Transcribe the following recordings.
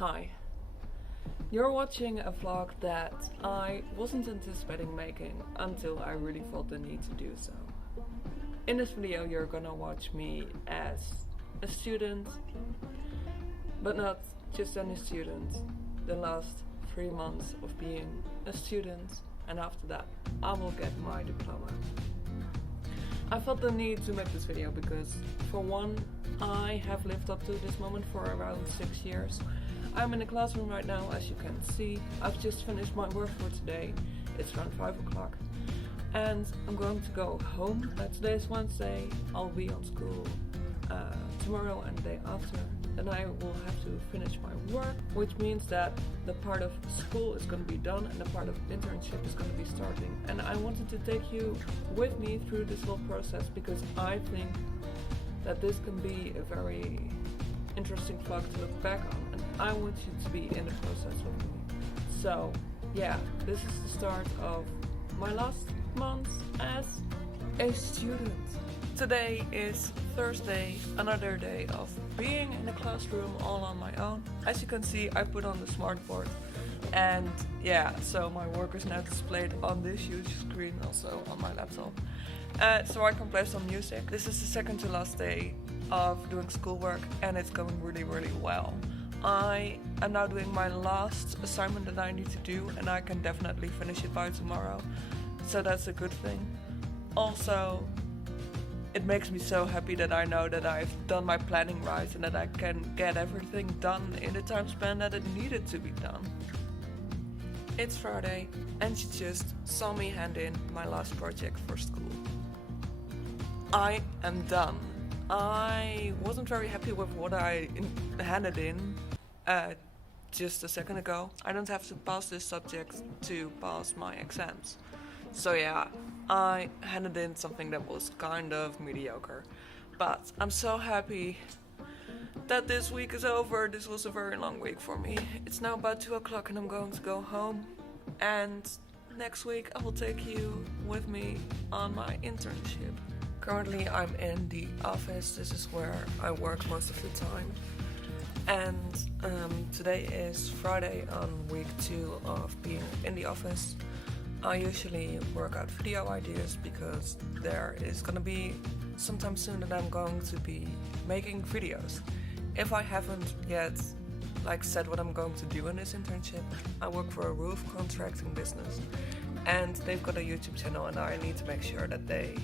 Hi. You're watching a vlog that I wasn't anticipating making until I really felt the need to do so. In this video you're gonna watch me as a student, but not just any student, the last 3 months of being a student, and after that I will get my diploma. I felt the need to make this video because, for one, I have lived up to this moment for around 6 years. I'm in the classroom right now, as you can see. I've just finished my work for today. It's around 5 o'clock. And I'm going to go home. Today is Wednesday. I'll be on school tomorrow and the day after. Then I will have to finish my work, which means that the part of school is going to be done and the part of internship is going to be starting. And I wanted to take you with me through this whole process because I think that this can be a very interesting vlog to look back on, and I want you to be in the process with me. So yeah, this is the start of my last month as a student. Today is Thursday, another day of being in the classroom all on my own. As you can see, I put on the smartboard, and yeah, so my work is now displayed on this huge screen, also on my laptop, so I can play some music. This is the second to last day of doing schoolwork, and it's going really well. I am now doing my last assignment that I need to do, and I can definitely finish it by tomorrow, so that's a good thing. Also, it makes me so happy that I know that I've done my planning right and that I can get everything done in the time span that it needed to be done. It's Friday, and you just saw me hand in my last project for school. I am done. I wasn't very happy with what I handed in just a second ago. I don't have to pass this subject to pass my exams. So yeah, I handed in something that was kind of mediocre. But I'm so happy that this week is over. This was a very long week for me. It's now about 2 o'clock and I'm going to go home. And next week I will take you with me on my internship. Currently I'm in the office. This is where I work most of the time. And today is Friday on week 2 of being in the office. I usually work out video ideas because there is gonna be sometime soon that I'm going to be making videos. If I haven't yet said what I'm going to do in this internship, I work for a roof contracting business, and they've got a YouTube channel, and I need to make sure that they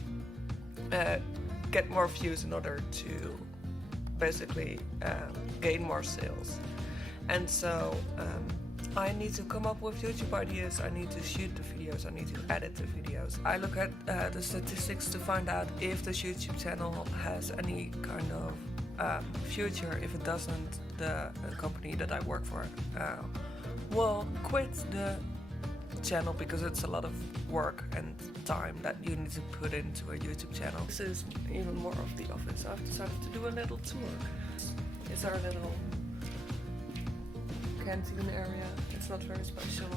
get more views in order to basically gain more sales. And so I need to come up with YouTube ideas, I need to shoot the videos, I need to edit the videos. I look at the statistics to find out if this YouTube channel has any kind of future. If it doesn't, the company that I work for will quit the channel because it's a lot of work and time that you need to put into a YouTube channel. This is even more of the office. I've decided to do a little tour. It's our little canteen area. It's not very special,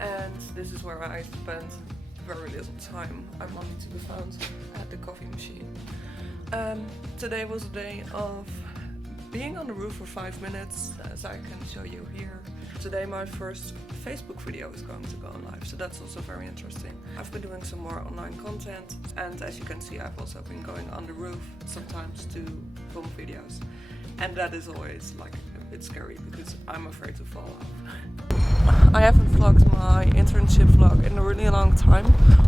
and this is where I spend very little time. I'm only to be found at the coffee machine. Today was a day of being on the roof for 5 minutes, as I can show you here. Today my first Facebook video is going to go live, so that's also very interesting. I've been doing some more online content, and as you can see, I've also been going on the roof sometimes to film videos, and that is always a bit scary because I'm afraid to fall off. I haven't vlogged my internship vlog in a really long time.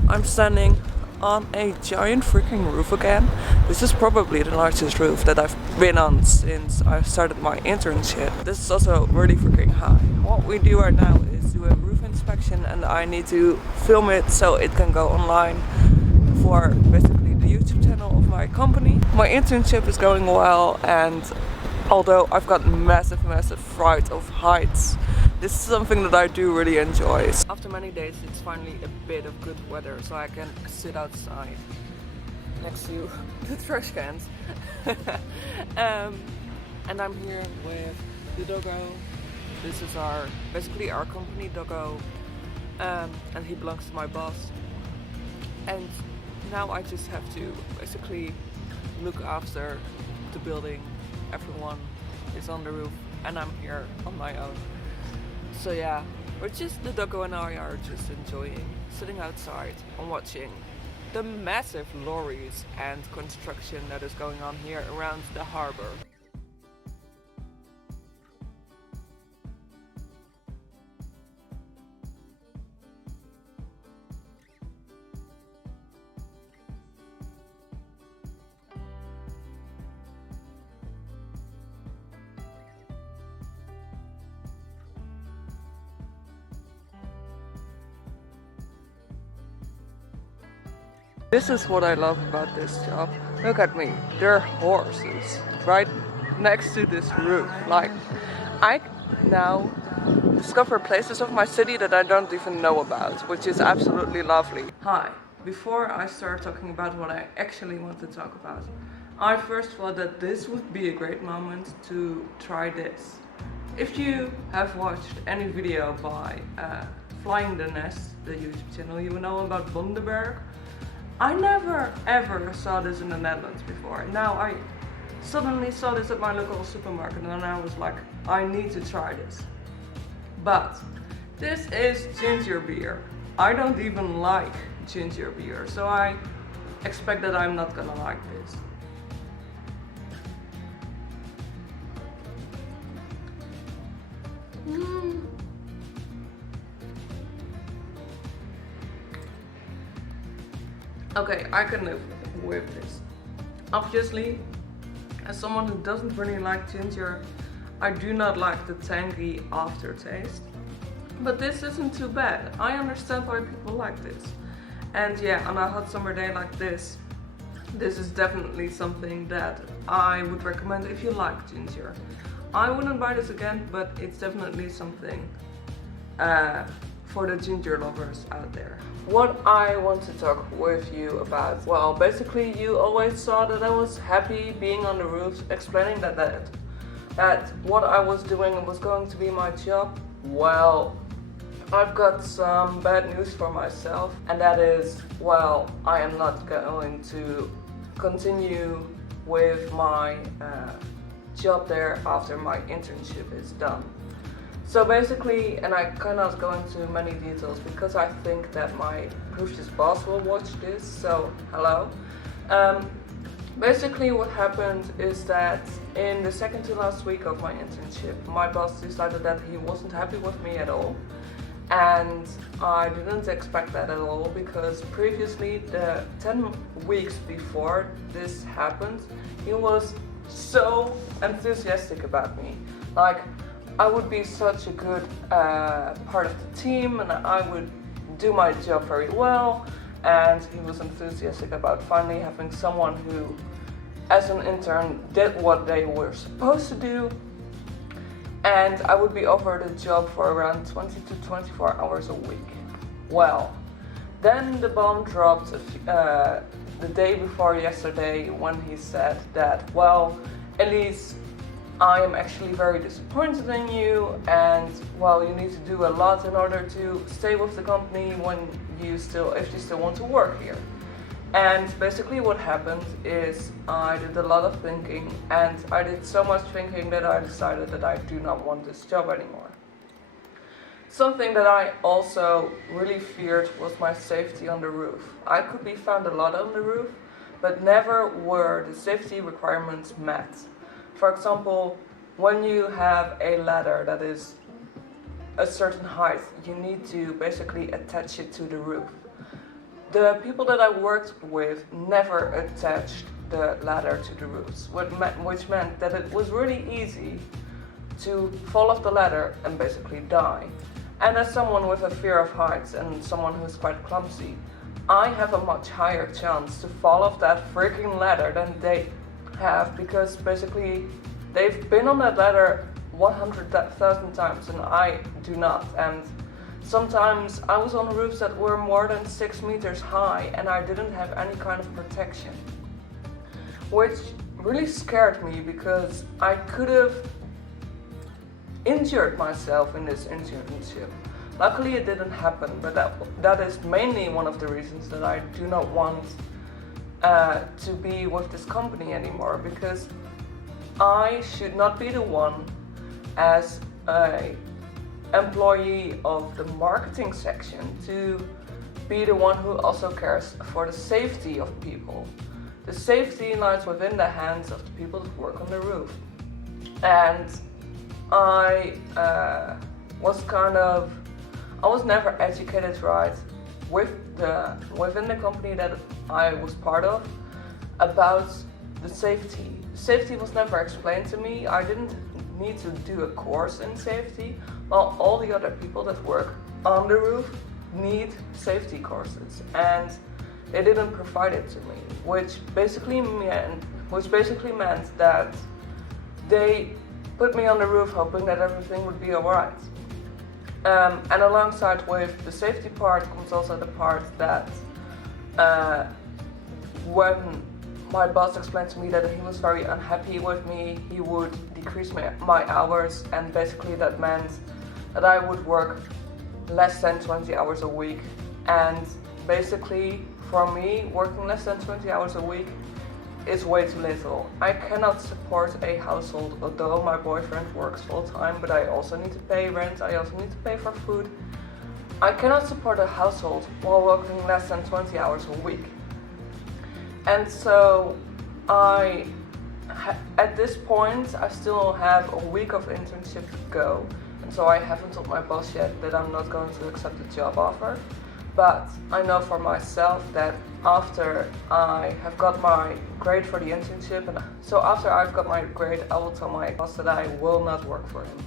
I'm standing on a giant freaking roof again. This is probably the largest roof that I've been on since I started my internship. This is also really freaking high. What we do right now is do a roof inspection, and I need to film it so it can go online for basically the YouTube channel of my company. My internship is going well, and although I've got massive fright of heights, this is something that I do really enjoy. After many days, it's finally a bit of good weather, so I can sit outside next to the trash cans. And I'm here with the doggo. This is basically our company doggo, and he belongs to my boss. And now I just have to basically look after the building. Everyone is on the roof and I'm here on my own. So yeah, the doggo and I are just enjoying sitting outside and watching the massive lorries and construction that is going on here around the harbor. This is what I love about this job. Look at me, there are horses right next to this roof. Like, I now discover places of my city that I don't even know about, which is absolutely lovely. Hi, before I start talking about what I actually want to talk about, I first thought that this would be a great moment to try this. If you have watched any video by Flying the Nest, the YouTube channel, you will know about Bundaberg. I never ever saw this in the Netherlands before. Now I suddenly saw this at my local supermarket and I was like, I need to try this. But this is ginger beer. I don't even like ginger beer, so I expect that I'm not gonna like this. Okay, I can live with this. Obviously, as someone who doesn't really like ginger, I do not like the tangy aftertaste. But this isn't too bad. I understand why people like this. And yeah, on a hot summer day like this is definitely something that I would recommend if you like ginger. I wouldn't buy this again, but it's definitely something for the ginger lovers out there. What I want to talk with you about, well, basically you always saw that I was happy being on the roof, explaining that what I was doing was going to be my job. Well, I've got some bad news for myself, and that is, well, I am not going to continue with my job there after my internship is done. So basically, and I cannot go into many details because I think that my previous boss will watch this, so hello. Basically what happened is that in the second to last week of my internship, my boss decided that he wasn't happy with me at all. And I didn't expect that at all because previously, the 10 weeks before this happened, he was so enthusiastic about me. Like, I would be such a good part of the team and I would do my job very well, and he was enthusiastic about finally having someone who, as an intern, did what they were supposed to do, and I would be offered a job for around 20 to 24 hours a week. Well, then the bomb dropped the day before yesterday when he said that, well, Elise, I am actually very disappointed in you, and well, you need to do a lot in order to stay with the company if you still want to work here. And basically what happened is I did a lot of thinking, and I did so much thinking that I decided that I do not want this job anymore. Something that I also really feared was my safety on the roof. I could be found a lot on the roof, but never were the safety requirements met. For example, when you have a ladder that is a certain height, you need to basically attach it to the roof. The people that I worked with never attached the ladder to the roofs, which meant that it was really easy to fall off the ladder and basically die. And as someone with a fear of heights and someone who's quite clumsy, I have a much higher chance to fall off that freaking ladder than they have, because basically they've been on that ladder 100,000 times and I do not. And sometimes I was on roofs that were more than 6 meters high and I didn't have any kind of protection, which really scared me because I could have injured myself in this internship. Luckily it didn't happen, but that is mainly one of the reasons that I do not want to be with this company anymore, because I should not be the one as a employee of the marketing section to be the one who also cares for the safety of people. The safety lies within the hands of the people that work on the roof. And I was never educated right within the company that I was part of about the safety. Safety was never explained to me. I didn't need to do a course in safety, while all the other people that work on the roof need safety courses, and they didn't provide it to me, which basically meant that they put me on the roof hoping that everything would be alright. And alongside with the safety part comes also the part that when my boss explained to me that he was very unhappy with me, he would decrease my hours, and basically that meant that I would work less than 20 hours a week. And basically for me, working less than 20 hours a week is way too little. I cannot support a household, although my boyfriend works full time, but I also need to pay rent, I also need to pay for food. I cannot support a household while working less than 20 hours a week. And so at this point, I still have a week of internship to go. And so I haven't told my boss yet that I'm not going to accept the job offer. But I know for myself that after I have got my grade for the internship, and so after I've got my grade, I will tell my boss that I will not work for him.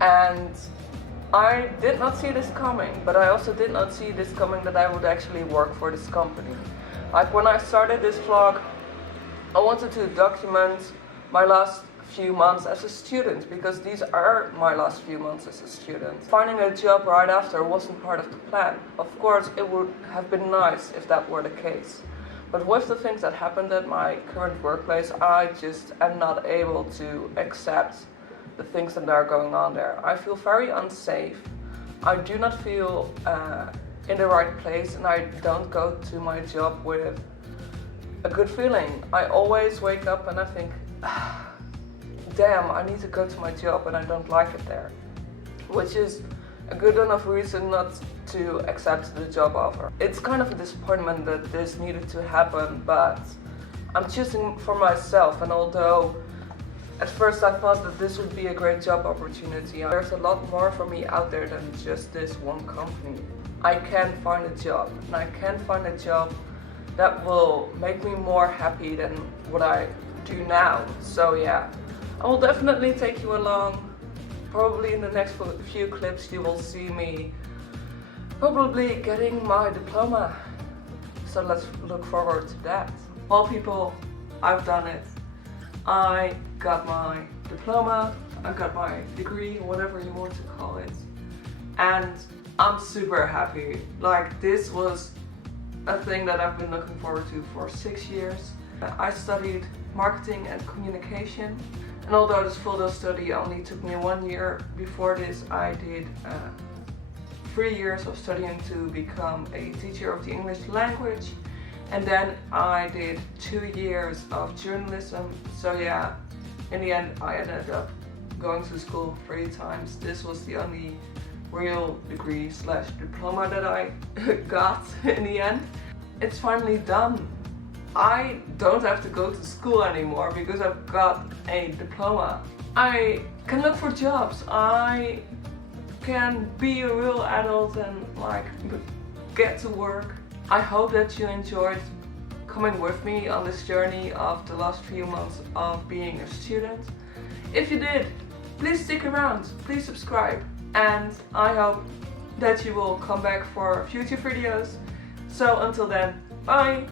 And I did not see this coming, but I also did not see this coming that I would actually work for this company. Like when I started this vlog, I wanted to document my last few months as a student, because these are my last few months as a student. Finding a job right after wasn't part of the plan. Of course, it would have been nice if that were the case. But with the things that happened at my current workplace, I just am not able to accept the things that are going on there. I feel very unsafe. I do not feel in the right place, and I don't go to my job with a good feeling. I always wake up and I think, damn, I need to go to my job and I don't like it there. Which is a good enough reason not to accept the job offer. It's kind of a disappointment that this needed to happen, but I'm choosing for myself, and although at first I thought that this would be a great job opportunity, there's a lot more for me out there than just this one company. I can find a job, and I can find a job that will make me more happy than what I do now. So yeah, I will definitely take you along. Probably in the next few clips you will see me probably getting my diploma. So let's look forward to that. Well people, I've done it. I got my diploma, I got my degree, whatever you want to call it. And I'm super happy. Like, this was a thing that I've been looking forward to for 6 years. I studied marketing and communication, and although this full-day study only took me 1 year, before this I did 3 years of studying to become a teacher of the English language, and then I did 2 years of journalism. So yeah, in the end I ended up going to school 3 times. This was the only real degree / diploma that I got in the end. It's finally done. I don't have to go to school anymore because I've got a diploma. I can look for jobs. I can be a real adult and like get to work. I hope that you enjoyed coming with me on this journey of the last few months of being a student. If you did, please stick around, please subscribe, and I hope that you will come back for future videos. So until then, bye!